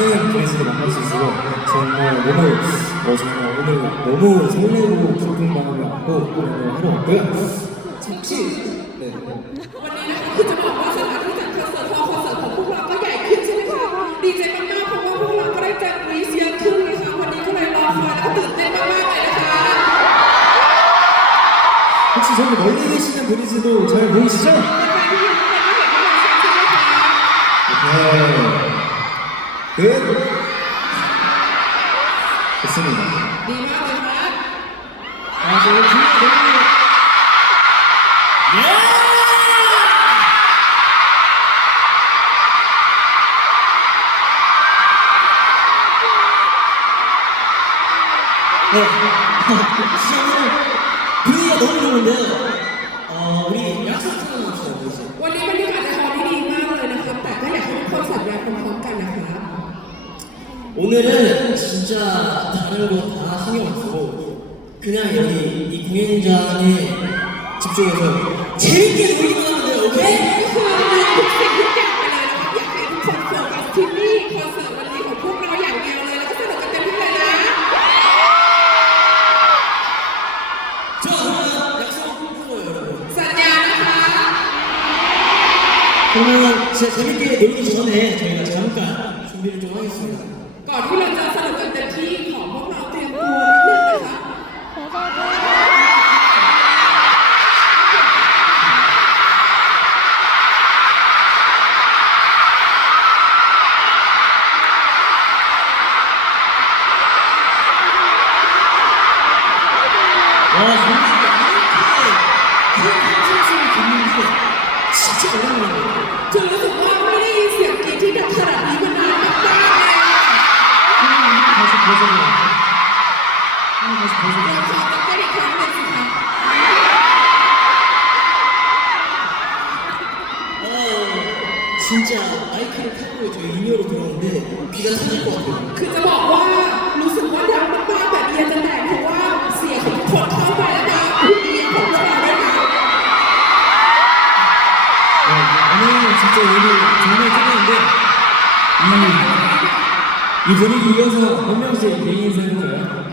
많은 브리스를 만날 수 있어서 정말 너무 어, 정말 오늘 너무 설레고 기쁜 마음을 안고 오늘 하러 왔고요. 혹시 네. วันนี้นะคะคือจะบอกว่าสถานที่จัดคอนเสิร์ตพอคอนเสิร์ตของพวกเราก็ใหญ่ขึ้นใช่ไหมคะดีใจมากๆเพราะว่าพวกเราก็ได้เจอวีเซียขึ้นนะคะวันนี้ก็เลยรอคอยแล้วก็ตื่นเต้นมากๆ 혹시 저기 멀리 계시는 분이지도 잘 보이시죠? 오케이. 좋습니다. 아, 저기 분위기 너무 네. 네. 진짜 오늘 분위기가 너무 좋은데, 어, 우리 약속 하나 합시다, 우리 이제. วันนี้บรรยากาศในฮอลล์นี่ดีมากเลยนะครับแต่ก็อยากให้ทุกคนสัญญาพร้อมๆกันนะคะ 오늘은 진짜 다른 거 다 신경 안 쓰고, 그냥 여기 이 공연장에 집중해서 재밌게 놀기만 하면 돼요, นี่ 오케이? คือ 그러면 진짜 재밌게 놀기 전에 저희가 잠깐 준비를 좀 하겠습니다. ก่อนที่เราจะสนุกกันเต็มที่ของพวกเราเตรียมตัวนิดนึงนะคะ 와, 정말 이렇게 큰 함성소리 듣는데 진짜 오랜만이에요. งสิคะ 어, 진짜 마이크를 타고 저희 인이어로 들어오는데 귀가 터질 것 같아요. คือจะบอกว่ารู้สึกว่าดังมากๆแบบเดียจะแตกเพราะว่าเสียงของทุกคนเข้าไปแล้วนะคุณเดียของพวกเราด้วยนะ 네, 오늘 진짜 오늘 정말 끝났는데 이, 이분이 이어서 한 명씩 개인 인사를 해요.